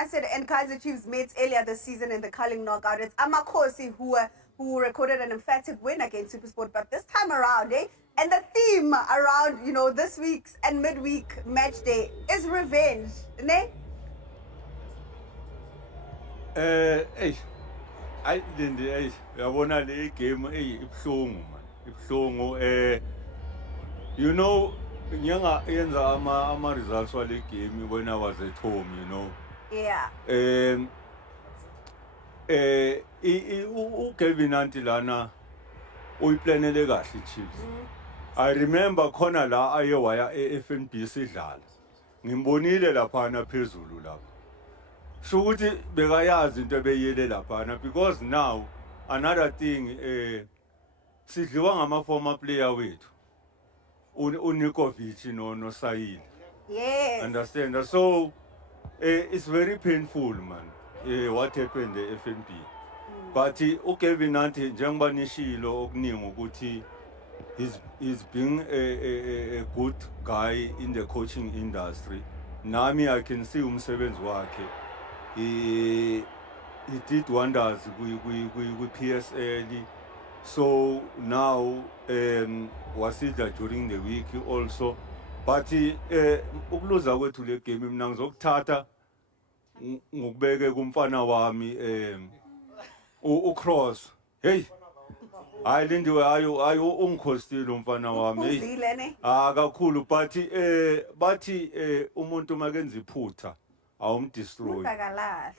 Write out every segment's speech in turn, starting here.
United and Kaizer Chiefs met earlier this season in the Culling knockout. It's Amakhosi who recorded an emphatic win against SuperSport, but this time around, and the theme around, this week's and midweek match day is revenge, ne? Yabona le game ibhlungu man. Ibhlungu nyanga yenza ama results wale game when I was at home, Yeah. Kevin Antilana uyiplanele kahle Chiefs. I remember khona la aye waya eFNB sidlala. Ngimbonile lapha na phezulu lapha. So ukuthi bekayazi into ebeyele lapha because now another thing sidliwa ngama former player wethu. uNikovic no Sail. Yes. Understand? So it's very painful, man. What happened the FNB. But Kevin Nanti njengoba nishilo okuningi ukuthi he's being a good guy in the coaching industry. Nami I can see umsebenzi wakhe. He did wonders with PSL. So now was it during the week also, but ukuluza kwethu le game mina ngizokuthatha ngokubeke kumfana wami uCross. Hey, hayi lindiwe ayo ungikhostile umfana wami. Hey, kakhulu but bathi umuntu makenza iphutha awumdestroy.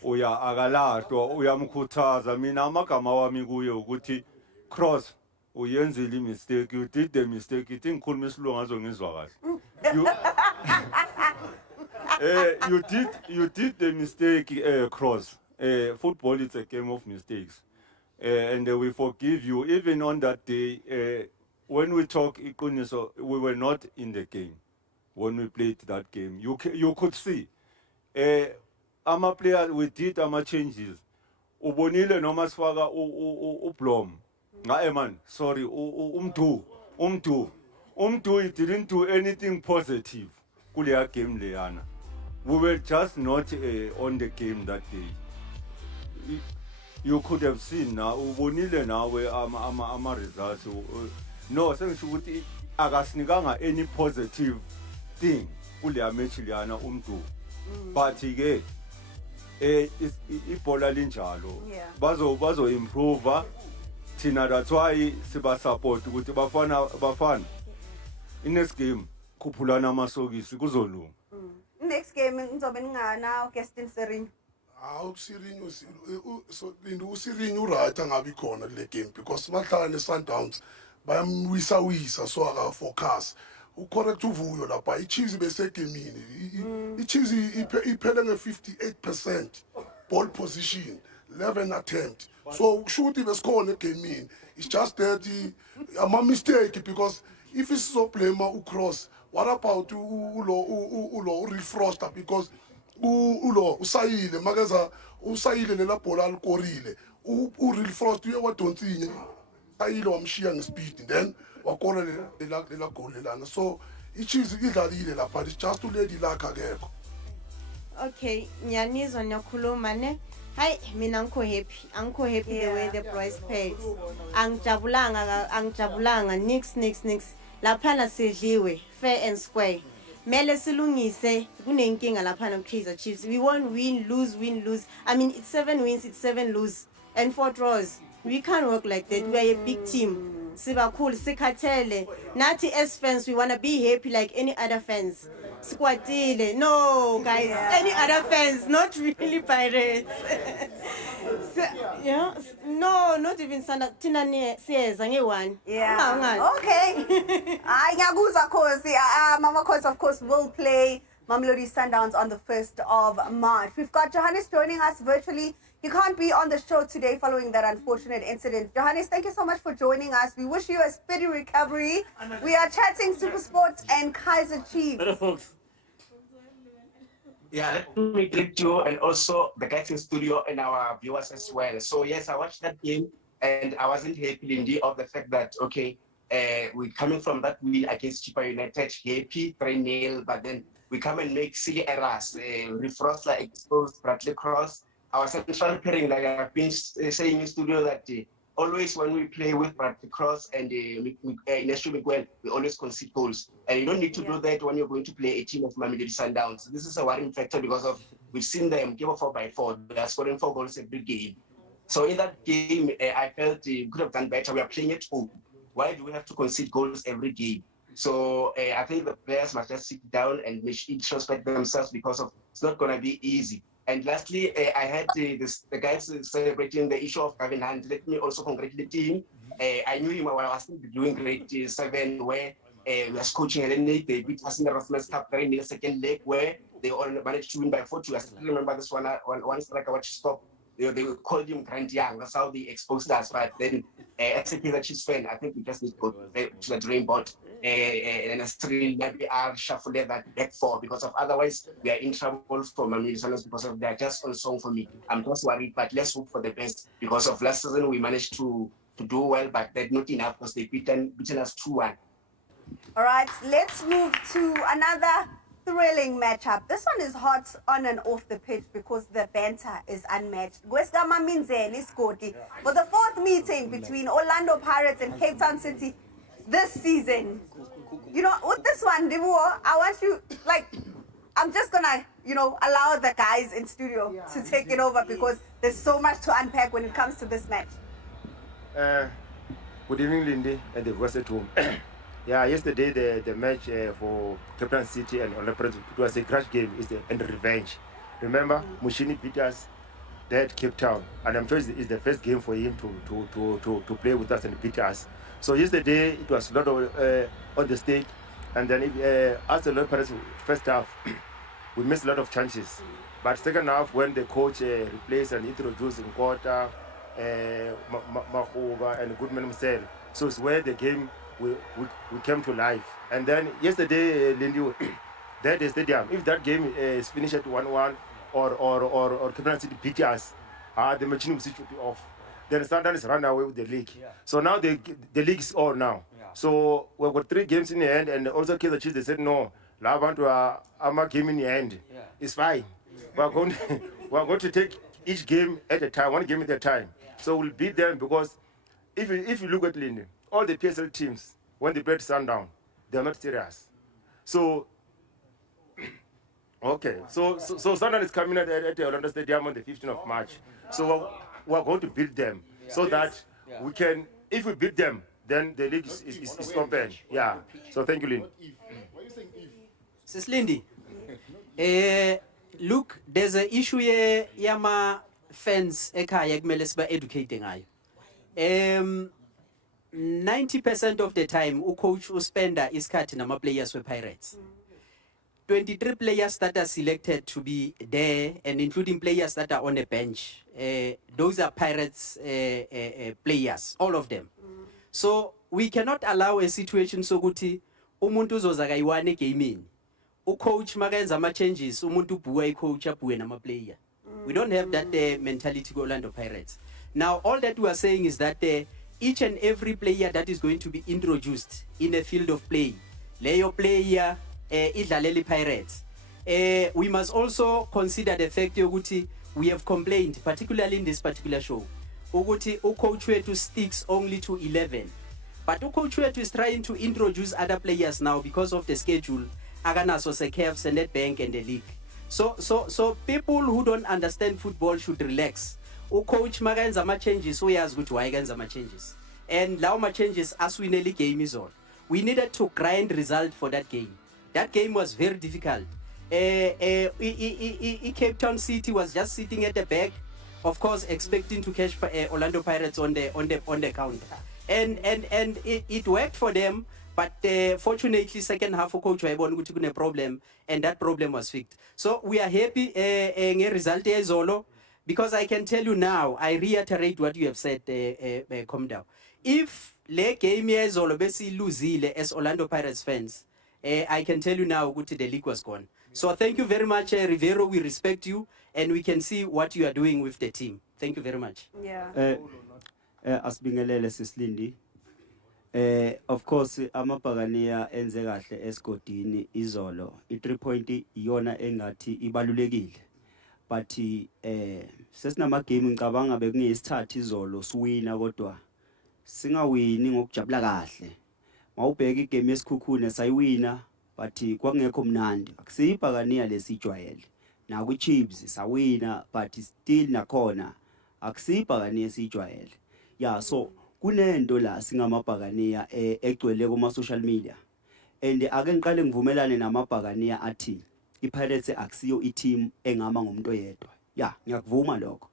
Akalahlwa uyamkhuthaza mina amagama wami kuye ukuthi Cross uyenzile mistake, you did the mistake. You think ngikhuluma isilungu azongizwa kahle. You did the mistake, Cross. Football is a game of mistakes. And we forgive you. Even on that day, when we talk iqiniso, we were not in the game when we played that game. You could see. Ama players, we did ama changes. Ubonile noma sifaka uBlom. Man, sorry, umdu, he didn't do anything positive. Kuleya game leyana. We were just not on the game that day. You could have seen now, ubonile nawe ama results. No, sengisho ukuthi akasinikanga any positive thing kuleya match leyana umdu. But ke ibhola linjalo. Bazo improve. That's why siba support ukuthi bafana in next game khuphulana amasokisi kuzolunga. Next game ngizobe ngana uGustin Sirinyo. Sirinyo so uSirinyo right angabi khona le game because bahlala neSundowns bayamwisa so aka focus. Ucorrect uvuyo lapha iChiefs bese gameini. iChiefs iphele nge 58% ball position, 11 attempt. So shoot if it's called a game. It's just that I'm a mistake because if it's so play ma cross, what about ulo refroster because ulo usayile magaza usayile lela bola alikorile refrost you what don't see sayile wamshiya ngespeed then wakola lela goal lelana so iChiefs idlalile lapha it's just to lady lakhe akekho. Okay, nyanizwa nyakhuluma ne. Hi, mina angikho happy the way the boys played. Angijabulanga nix. Laphana sidliwe fair and square. Mele silungise kunenkinga laphana kuKaizer Chiefs. We won't win, lose. I mean, it's 7 wins, it's 7 lose and 4 draws. We can't work like that. We are a big team. Siba cool, sikhathele. Nathi as fans, we want to be happy like any other fans. Squatile. No, guys, any other fans, not really Pirates. No, not even Sanda. Tina siyeza nge-1. Yeah. Okay. Nyaguza Khosi. Mama Khosi, of course, will play Mamelodi Sundowns on the 1st of March. We've got Johannes joining us virtually. He can't be on the show today following that unfortunate incident. Johannes, thank you so much for joining us. We wish you a speedy recovery. We are chatting SuperSport and Kaizer Chiefs. Yeah, let me greet you and also the guys in studio and our viewers as well. So yes, I watched that game and I wasn't happy indeed of the fact that, okay, we're coming from that win against Chippa United, happy 3-0, but then we come and make silly errors. Refroster exposed Bradley Cross. Our central pairing, like I've been saying in studio, that always when we play with Bradley Cross and Ineshu Miguel, we always concede goals. And you don't need to do that when you're going to play a team of Mamelodi Sundowns. This is a worrying factor because of we've seen them give a 4-by-4. They are scoring 4 goals every game. So in that game, I felt we could have done better. We are playing at home. Why do we have to concede goals every game? So I think the players must just sit down and introspect themselves because of it's not going to be easy. And lastly, I had the guys celebrating the issue of Gavin Hunt. Let me also congratulate him. I knew him while I was still doing grade 7, where we was coaching, and then they beat us in the Rothmans Cup in the second leg, where they all managed to win by 4-2. I still remember this one striker what stopped. They called him Grant Young. That's how they exposed us. But then, as a kaizerchiefs fan, I think we just need to go to the dream board and still maybe shuffle that back 4, because of otherwise we are in trouble for Mamelodi Sundowns because of they're just on song for me. I'm just worried, but let's hope for the best, because of last season we managed to do well, but that's not enough because they beaten us 2-1. All right, let's move to another thrilling matchup. This one is hot on and off the pitch because the banter is unmatched. For the 4th meeting between Orlando Pirates and Cape Town City this season. You know, with this one, Dibuo, I want you, I'm just gonna, allow the guys in studio to take it over because there's so much to unpack when it comes to this match. Good evening, Lindy, and the viewers at home. Yeah, yesterday the match for Cape Town City and orlandopirates, it was a crash game, and revenge. Remember, Mushini beat us at Cape Town, and I'm sure it's the first game for him to play with us and beat us. So yesterday it was a lot of on the stake, and then as the orlandopirates first half, we missed a lot of chances. But second half, when the coach replaced and introduced Nkota, Mahova, and Goodman himself, so it's where the game we came to life. And then yesterday, Lindy, that the stadium, if that game is finished at 1-1 or Cape Town City beat us, the machine will be off. Then Sundowns run away with the league. Yeah. So now the league is on now. Yeah. So we've got 3 games in the end, and also kaizerchiefs, they said no, I'm game in the end. Yeah. It's fine. Yeah. We're going to take each game at a time, 1 game at a time. Yeah. So we'll beat them, because if you look at Lindy, all the PSL teams, when they played Sundown, they're not serious. So, okay. So Sundown is coming at the Orlando Stadium on the 15th of March. So we're going to beat them so that we can, if we beat them, then the league is open. Yeah. So thank you, Lynn. Why are you saying if? Sis Lindy, look, there's an issue here, yama fans ekaya kumele siba educating ngayo. 90% of the time, coach uspenda iskati nama players were Pirates. 23 players that are selected to be there, and including players that are on the bench. Those are Pirates players, all of them. So we cannot allow a situation so guti umuntu uzoza kayiwane gaming. Coach magenza ama changes, umuntu buwe coach abuwe nama player. We don't have that mentality go Orlando Pirates. Now all that we are saying is that each and every player that is going to be introduced in a field of play, Leo player, idlaleli Pirates. We must also consider the fact that we have complained, particularly in this particular show, that coach wetu sticks only to 11. But coach wetu is trying to introduce other players now because of the schedule, Aganaso Sekevs and Nedbank and the league. So people who don't understand football should relax. Coach magenza ma changes, uyazi ukuthi wayenza ma changes, and lawo ma changes as we nearly game is on. We needed to grind result for that game. That game was very difficult. Cape Town City was just sitting at the back, of course, expecting to catch Orlando Pirates on the counter, and it worked for them. But fortunately, second half of coach wayibona ukuthi kune problem, and that problem was fixed. So we are happy result ezolo. Because I can tell you now, I reiterate what you have said, calm down. If le game is all besi luzile as Orlando Pirates fans, I can tell you now, the league was gone. So thank you very much, Rivero. We respect you, and we can see what you are doing with the team. Thank you very much. Yeah. As Bingelele Sis Lindy, Of course amabhakaniya enze kahle esigodini izolo i3 point iyona engathi ibalulekile but sesinama game ngicabanga bekungiyisithathu izolo siwina kodwa singawini ngokujabula kahle mawubheka igame yesikhukhune sayiwina but kwakungekho mnandi akusiyibhakaniya lesijwayele na ku Chiefs sawina but still nakhona akusiyibhakaniya esijwayele yeah so kunento la singamabhakaniya egcwele kuma social media and ake ngiqale ngivumelane namabhakaniya athi iPirates akusiyo i-team engama ngomuntu oyedwa yeah ngiyakuvuma lokho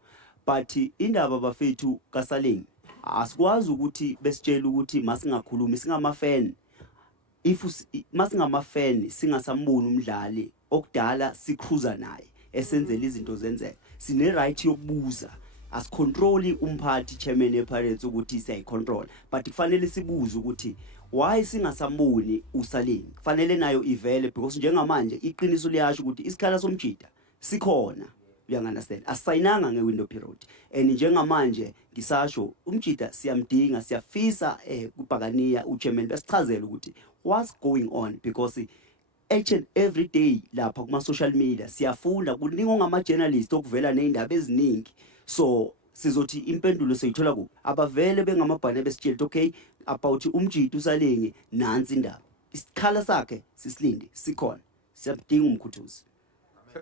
but indaba bafethu kaSaling asikwazi ukuthi besitshela ukuthi masingakhulumi singama fan if masingama fan singasamboni umdlali okudala sikruza naye esenzela izinto zenzeka sine right yokubuza asicontrol umphathi chairman ePirates ukuthi siyayicontrol but kufanele sibuze ukuthi why singasamboni uSaling kufanele nayo ivele because njengamanje iqiniso liyasho ukuthi isikhala somjida sikhona uyanganderstand asayinanga ngewindow period and njengamanje ngisasho umjida siyamdinga siyafisa kubhakaniya uchairman besichazela ukuthi what's going on because each and every day lapha kuma social media siyafunda kuningi ngama journalists okuvela neindaba eziningi so sizothi impendulo seyithola ku abavele bengamabhane besitshela okay about umjidi uSaling nansi indaba isikhala sakhe sisilinde sikhona siyadinga umkhuthuzi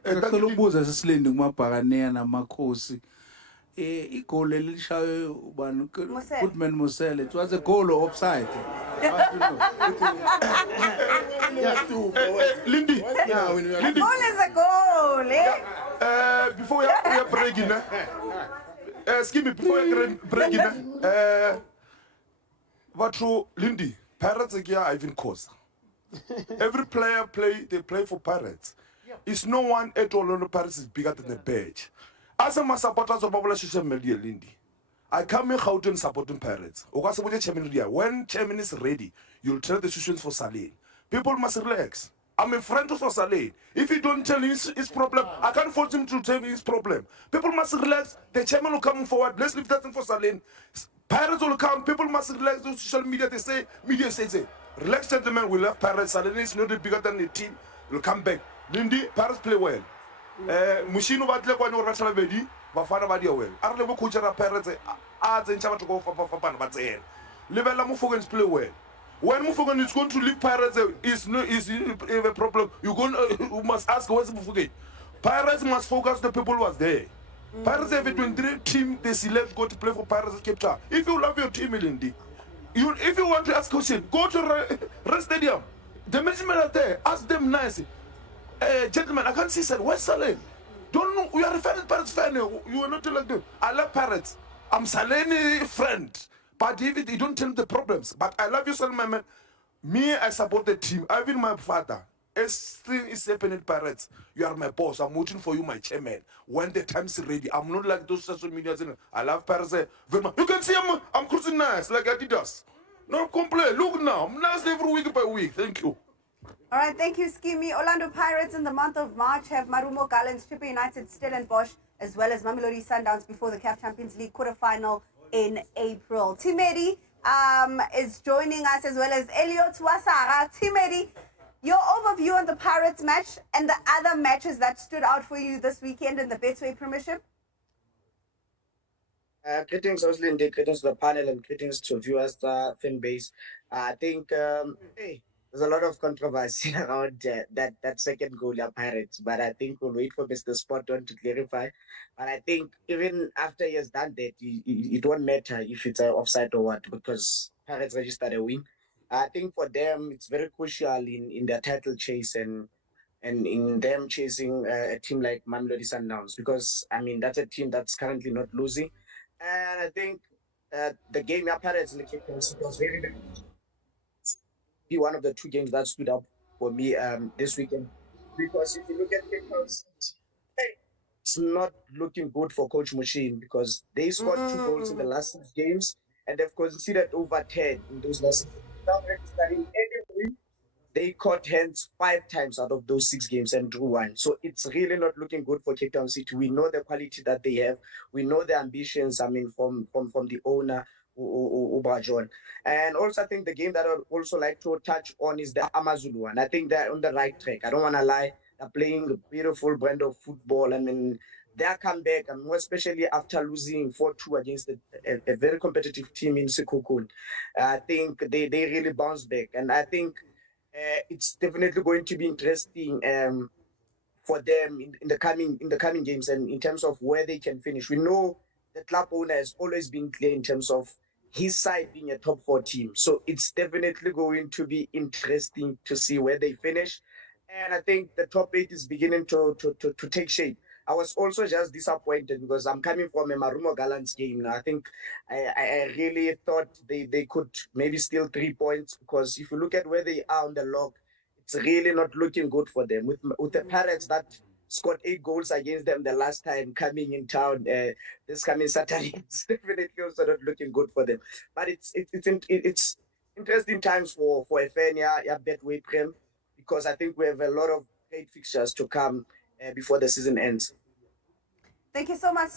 Ngicela ukubuza sesilinde kumabhakaniya namakhosi igoli elishayo ubani Goodman Mosele it was a goal offside. Lindy. A goal is a goal, eh? Before we are breaking, excuse me, before we are breaking, but true, Lindy, Pirates again, Ivan Kosa. Every player they play for Pirates. It's no one at orlandopirates is bigger than the badge. As a supporters of popular social media, Lindy, I come in Gauteng supporting Pirates. When chairman is ready, you'll tell the situations for Saling. People must relax. I'm a friend of Saling. If you don't tell his problem, I can't force him to tell me his problem. People must relax. The chairman will come forward. Let's leave that thing for Saling. Pirates will come. People must relax. The social media, they say, media says, relax, gentlemen. We love Pirates. Saling is not bigger than the team. We'll come back. Lindy, Pirates play well. Mushino batle kwa no ratla bedi, bafana ba dia well. Are le bo coach ra Pirates a tsentsa batho go fapana ba tsena. Lebela Mofokeng play well. When Mofokeng is going to leave Pirates is a problem. You must ask what's Mofokeng. Pirates must focus the people who was there. Pirates have a 23 team they select go to play for Pirates Cape Town. If you love your team, Lindy, if you want to ask question, go to Red Stadium. The management are there. Ask them nice. Gentlemen, I can't see said where's Saling? Don't know. We are a Pirates fan. You are not like them. I love Pirates. I'm Saling friend. But if you don't tell me the problems. But I love you, Saling, my man. Me, I support the team. Even my father. Everything is happening, Pirates. You are my boss. I'm waiting for you, my chairman. When the time's ready. I'm not like those social media. I love Pirates very much. You can see I'm cruising nice, like Adidas. No complaint. Look now. I'm nice every week by week. Thank you. All right, thank you, Skimmy. Orlando Pirates in the month of March have Marumo Gallants, Chipper United, Stellenbosch, as well as Mamelodi Sundowns before the CAF Champions League quarterfinal in April. Timedi is joining us, as well as Elliot Wasara. Timedi, your overview on the Pirates match and the other matches that stood out for you this weekend in the Betway Premiership? Greetings, Oslinde, greetings to the panel, and greetings to viewers, fan base. I think there's a lot of controversy around that second goal of Pirates, but I think we'll wait for Mr. Spot on to clarify. And I think even after he has done that, it won't matter if it's an offside or what, because Pirates registered a win. I think for them, it's very crucial in their title chase and in them chasing a team like Mamelodi Sundowns, because, I mean, that's a team that's currently not losing. And I think the game Pirates in the Cape Town City was very, very be one of the two games that stood up for me this weekend. Because if you look at Cape Town City, it's not looking good for Coach Mushin, because they scored 2 goals in the last 6 games and they've considered over 10 in those last 6 games. Now registering every week, they caught hands 5 times out of those 6 games and drew 1. So it's really not looking good for Cape Town City. We know the quality that they have. We know the ambitions, I mean, from the owner. John. And also, I think the game that I would also like to touch on is the Amazulu one. I think they're on the right track. I don't want to lie. They're playing a beautiful brand of football. I mean, their comeback, and more especially after losing 4-2 against a very competitive team in Sekukun. I think they really bounced back. And I think it's definitely going to be interesting for them in the coming games and in terms of where they can finish. We know the club owner has always been clear in terms of his side being a top 4 team. So it's definitely going to be interesting to see where they finish. And I think the top 8 is beginning to take shape. I was also just disappointed because I'm coming from a Marumo Gallants game now. I think I really thought they could maybe steal 3 points because if you look at where they are on the log, it's really not looking good for them. With the Pirates that scored 8 goals against them the last time coming in town this coming Saturday, it's definitely also not looking good for them. But it's interesting times for Efenia, Betway Prem, because I think we have a lot of great fixtures to come before the season ends. Thank you so much,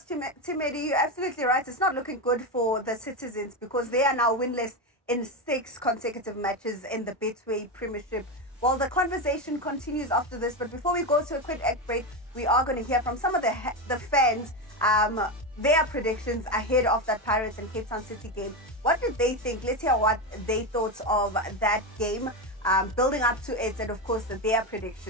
Timedi. You're absolutely right. It's not looking good for the Citizens because they are now winless in 6 consecutive matches in the Betway Premiership. Well, the conversation continues after this, but before we go to a quick egg break, we are going to hear from some of the fans their predictions ahead of that Pirates and Cape Town City game. What did they think? Let's hear what they thought of that game, building up to it, and of course their predictions.